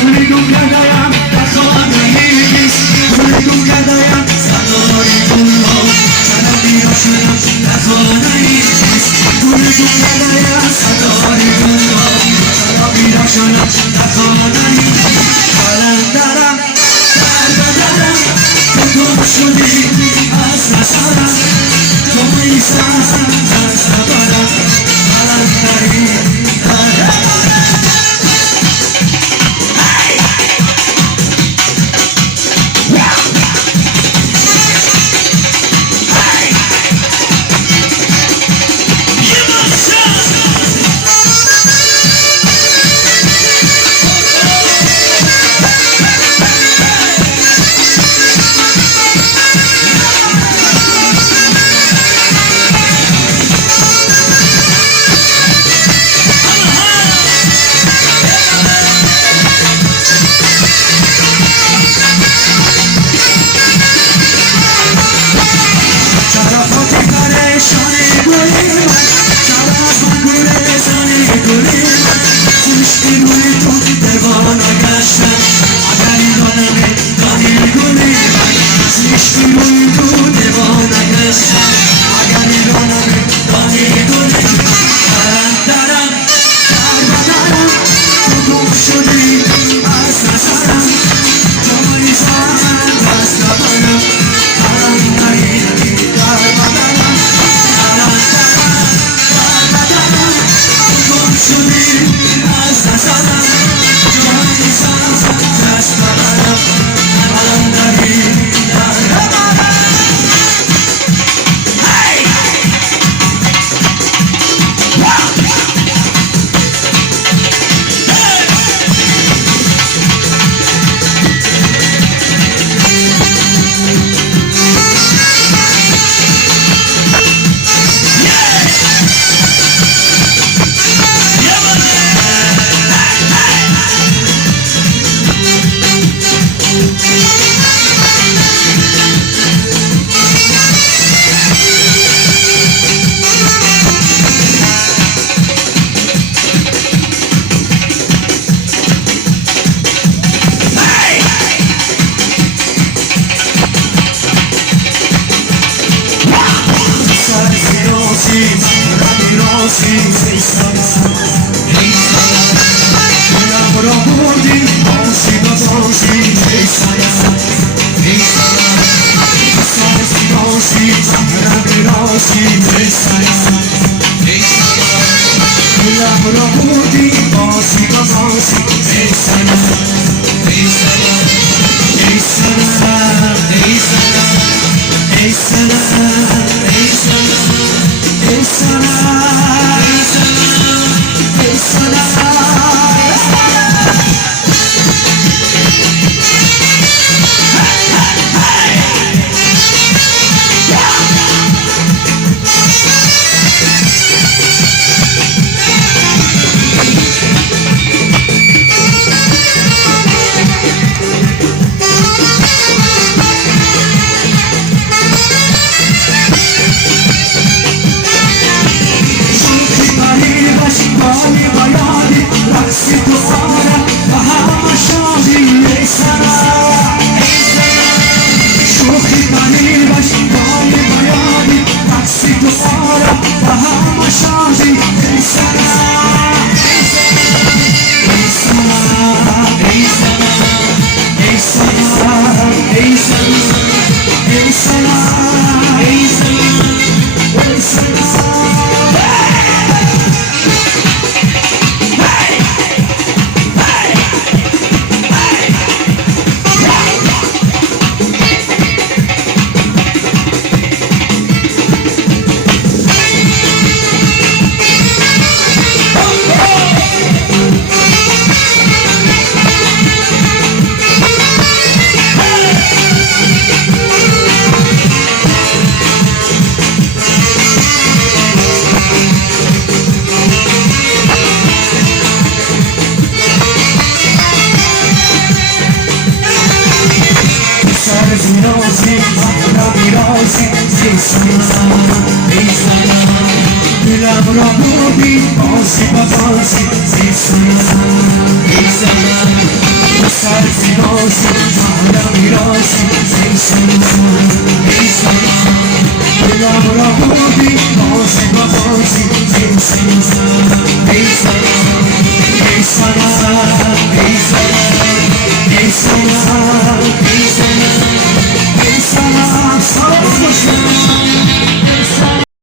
گم کردم در خانه نیست گم کردم صدای گلها شدم بیرا شدم در خانه نیست گم کردم صدای گلها شدم بیرا شدم در خانه نیست قلندرم در بدنم تو گم شدی از نظرم تو میزن از نبرم قلندری در دلم را بردی بازی با بازی ای سنم سر زیراسی محلم ایراسی ای سلام ای سلام دلم را بودی بازی با بازی ای سلام